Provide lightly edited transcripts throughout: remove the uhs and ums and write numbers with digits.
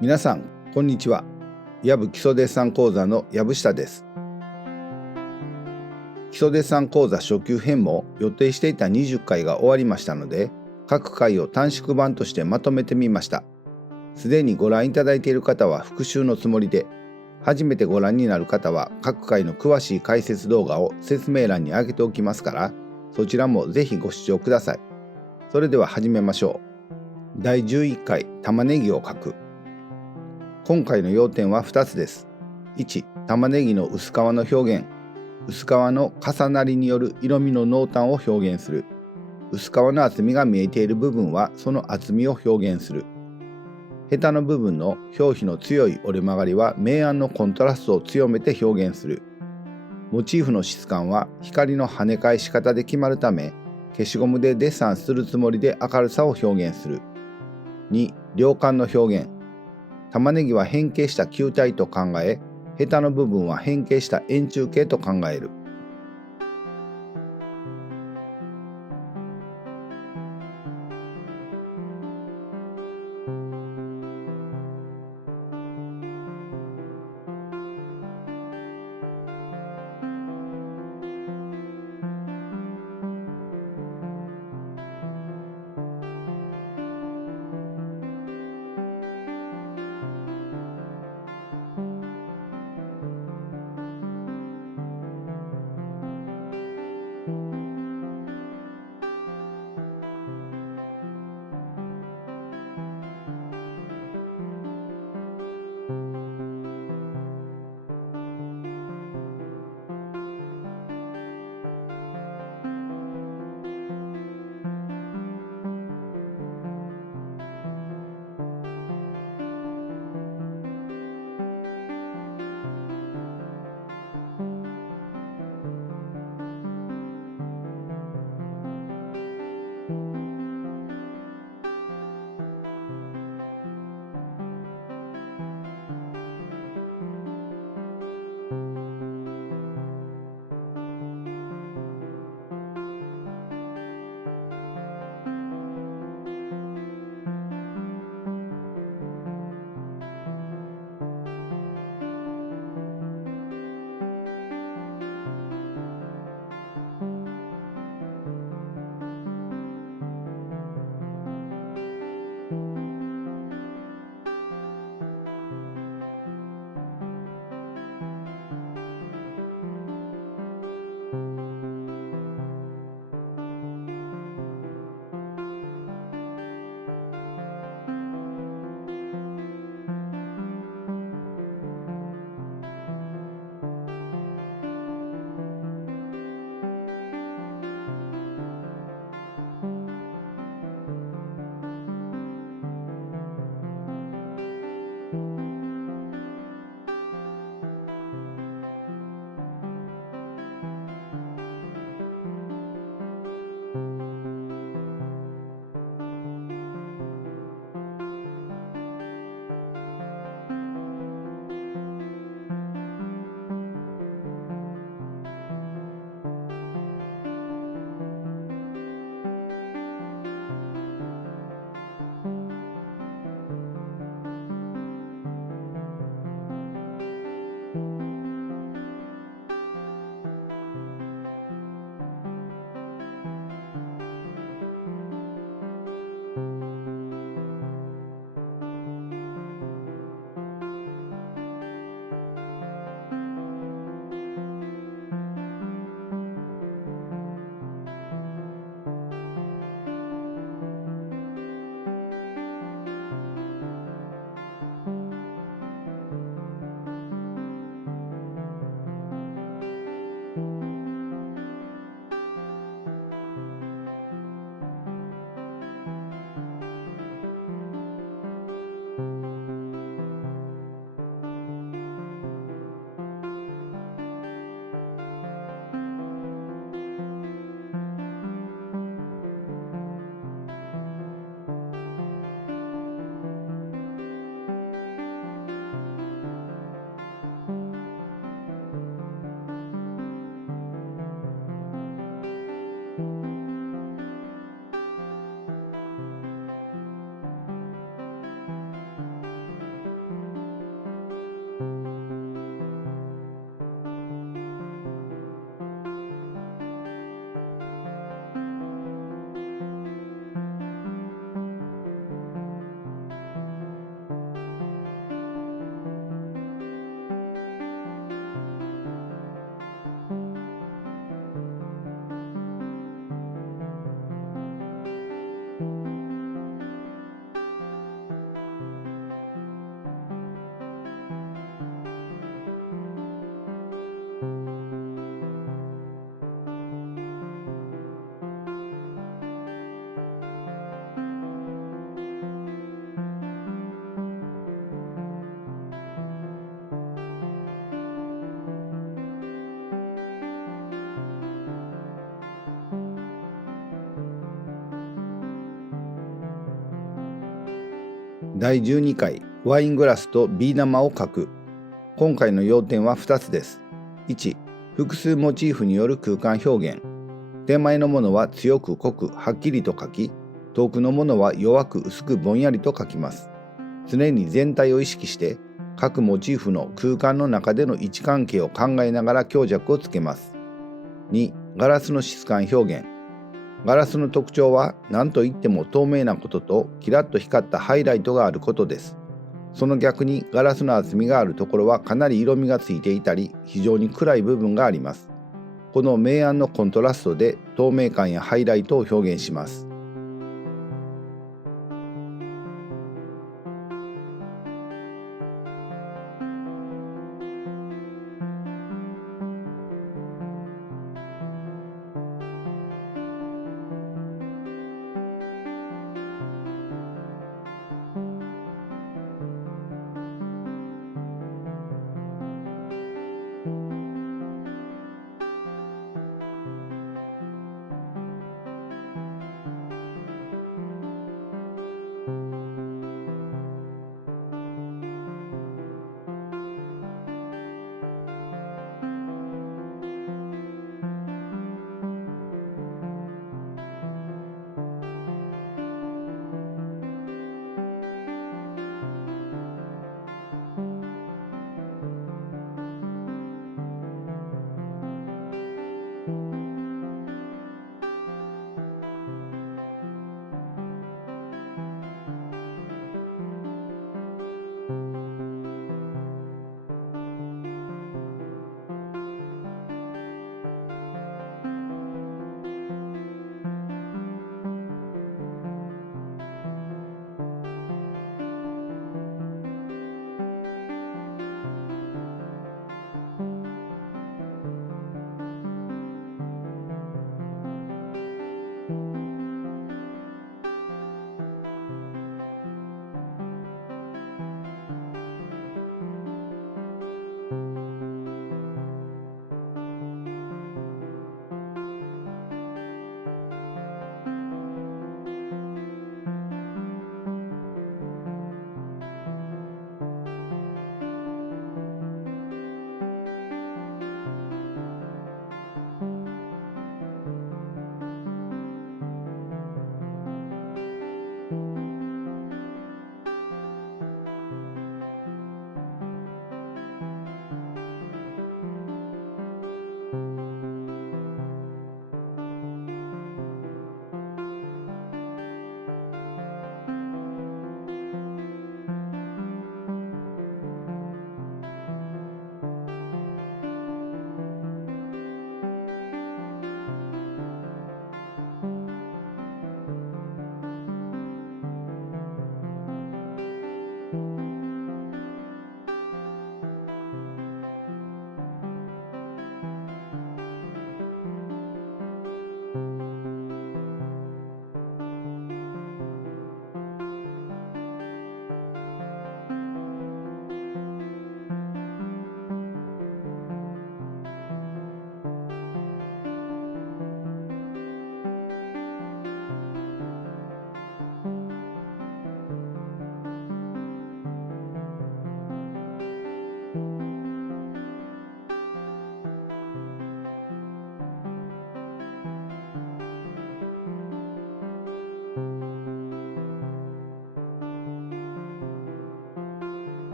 皆さん、こんにちは。藪基礎デッサン講座の藪下です。基礎デッサン講座初級編も予定していた20回が終わりましたので、各回を短縮版としてまとめてみました。すでにご覧いただいている方は復習のつもりで、初めてご覧になる方は各回の詳しい解説動画を説明欄に上げておきますから、そちらもぜひご視聴ください。それでは始めましょう。第11回玉ねぎを描く。今回の要点は2つです。1、玉ねぎの薄皮の表現。薄皮の重なりによる色味の濃淡を表現する。薄皮の厚みが見えている部分はその厚みを表現する。ヘタの部分の表皮の強い折れ曲がりは明暗のコントラストを強めて表現する。モチーフの質感は光の跳ね返し方で決まるため、消しゴムでデッサンするつもりで明るさを表現する。2、量感の表現。玉ねぎは変形した球体と考え、ヘタの部分は変形した円柱形と考える。第12回ワイングラスとビー玉を描く。今回の要点は2つです。1、複数モチーフによる空間表現。手前のものは強く濃くはっきりと描き、遠くのものは弱く薄くぼんやりと描きます。常に全体を意識して各モチーフの空間の中での位置関係を考えながら強弱をつけます。2、ガラスの質感表現。ガラスの特徴は何といっても透明なこととキラッと光ったハイライトがあることです。その逆にガラスの厚みがあるところはかなり色味がついていたり非常に暗い部分があります。この明暗のコントラストで透明感やハイライトを表現します。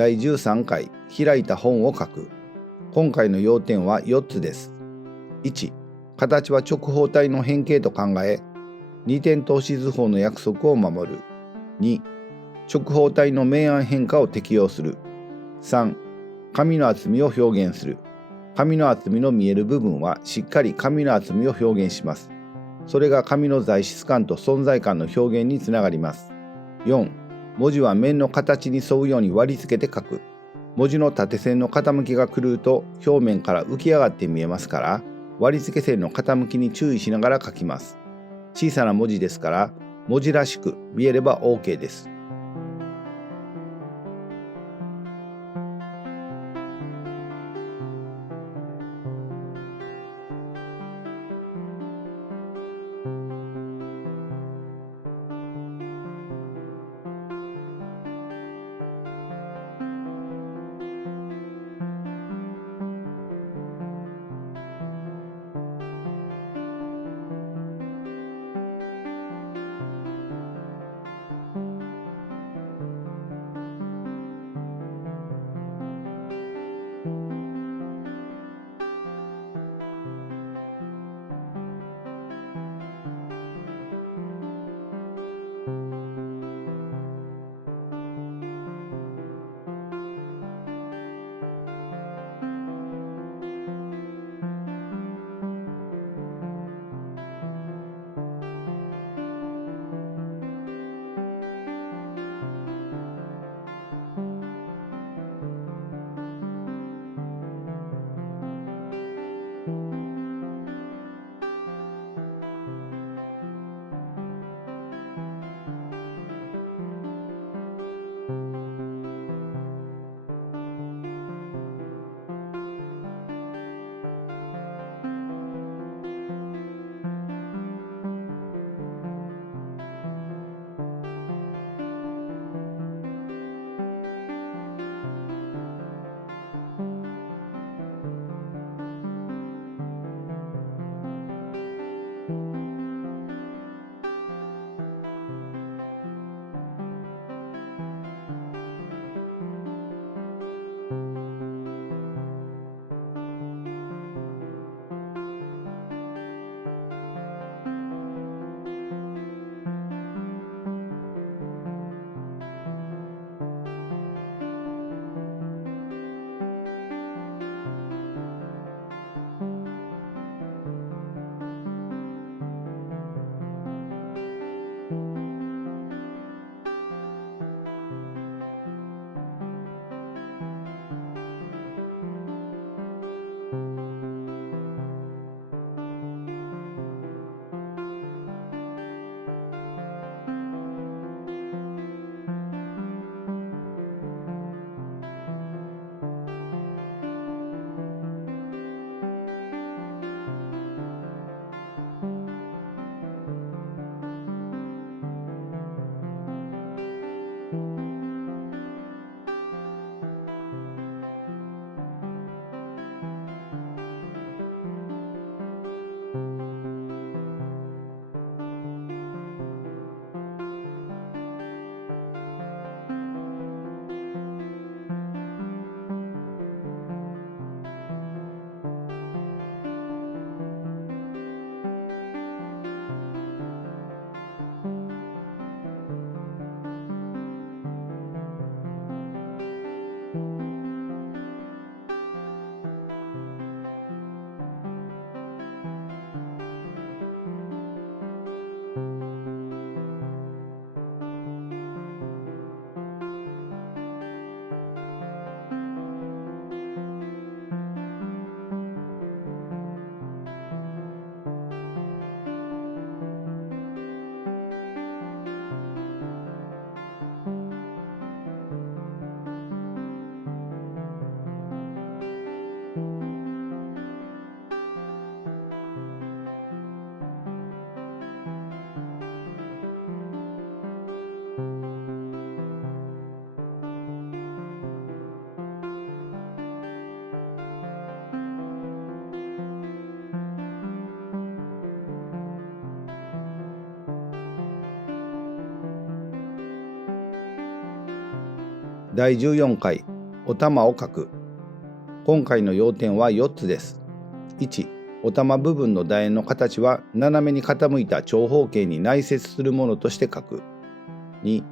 第13回開いた本を書く。今回の要点は4つです。1、形は直方体の変形と考え、二点透視図法の約束を守る。2、直方体の明暗変化を適用する。3、紙の厚みを表現する。紙の厚みの見える部分はしっかり紙の厚みを表現します。それが紙の材質感と存在感の表現につながります。4、文字は面の形に沿うように割り付けて書く。文字の縦線の傾きが狂うと表面から浮き上がって見えますから、割り付け線の傾きに注意しながら書きます。小さな文字ですから、文字らしく見えれば OK です。第14回お玉を描く。今回の要点は4つです。1、お玉部分の楕円の形は斜めに傾いた長方形に内接するものとして描く。2、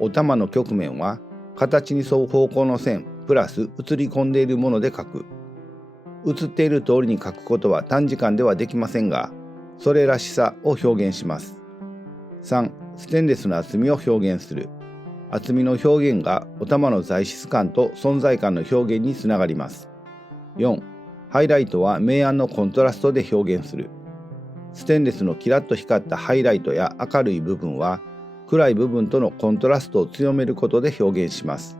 お玉の曲面は形に沿う方向の線プラス映り込んでいるもので描く。映っている通りに描くことは短時間ではできませんが、それらしさを表現します。3、ステンレスの厚みを表現する。厚みの表現がお玉の材質感と存在感の表現につながります。4、ハイライトは明暗のコントラストで表現する。ステンレスのキラッと光ったハイライトや明るい部分は暗い部分とのコントラストを強めることで表現します。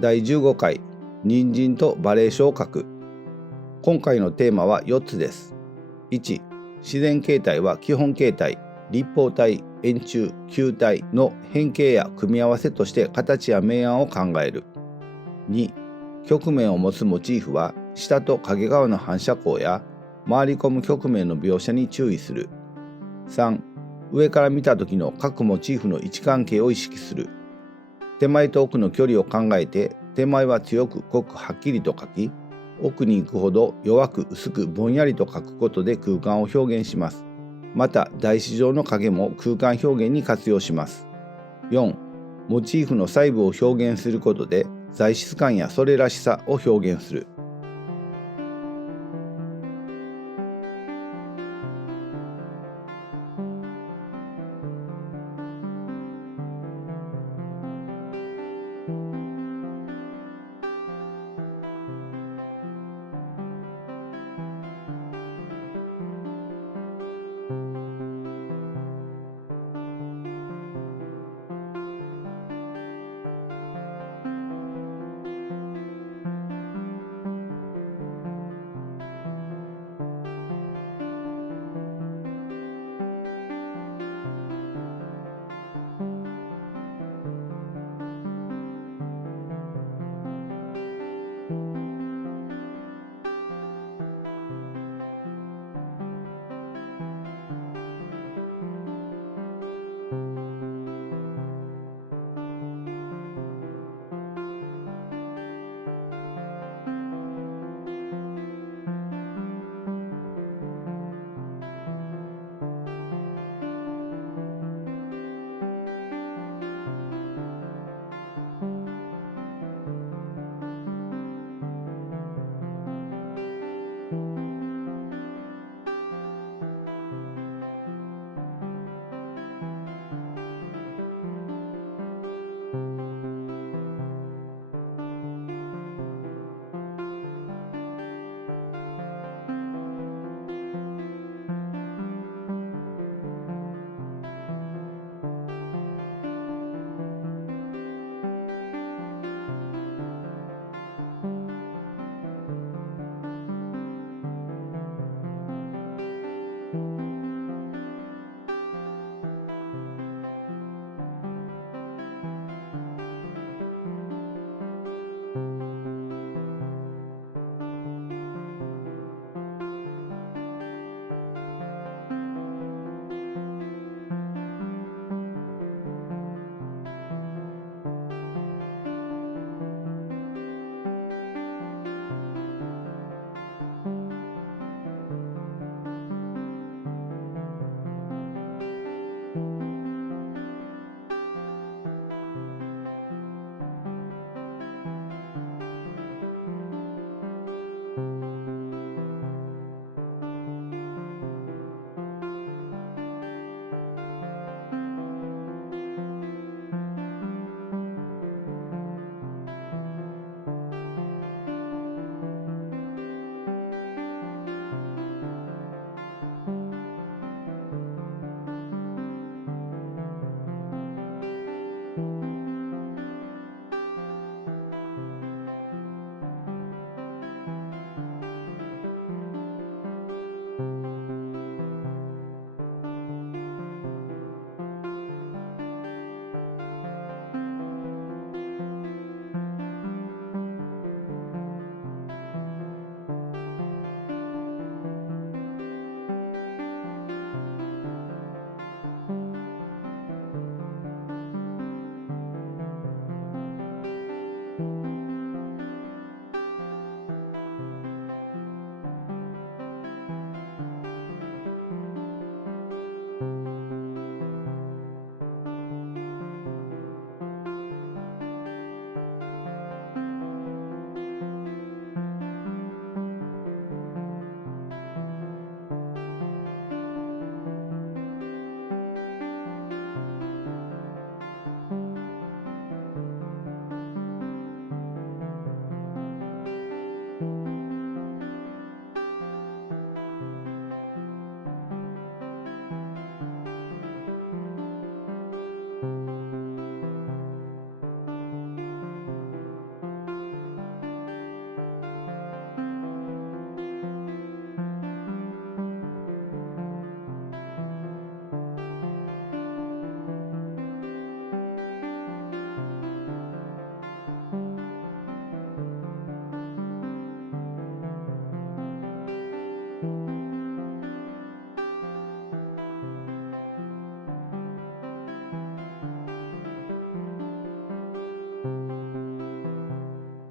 第15回人参と馬鈴薯を書く。今回のテーマは4つです。1、自然形態は基本形態、立方体、円柱、球体の変形や組み合わせとして形や明暗を考える。2、曲面を持つモチーフは下と影側の反射光や回り込む曲面の描写に注意する。3、上から見た時の各モチーフの位置関係を意識する。手前と奥の距離を考えて、手前は強く濃くはっきりと書き、奥に行くほど弱く薄くぼんやりと書くことで空間を表現します。また台紙上の影も空間表現に活用します。4、モチーフの細部を表現することで材質感やそれらしさを表現する。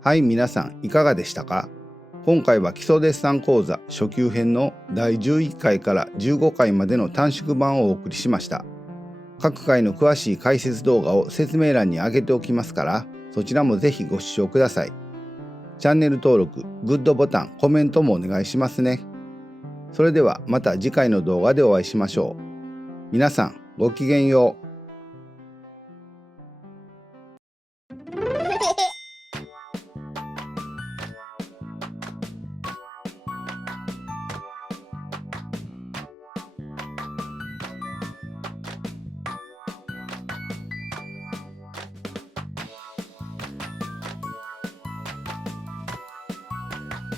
はい、皆さんいかがでしたか？今回は基礎デッサン講座初級編の第11回から15回までの短縮版をお送りしました。各回の詳しい解説動画を説明欄に上げておきますから、そちらもぜひご視聴ください。チャンネル登録、グッドボタン、コメントもお願いしますね。それではまた次回の動画でお会いしましょう。皆さんごきげんよう。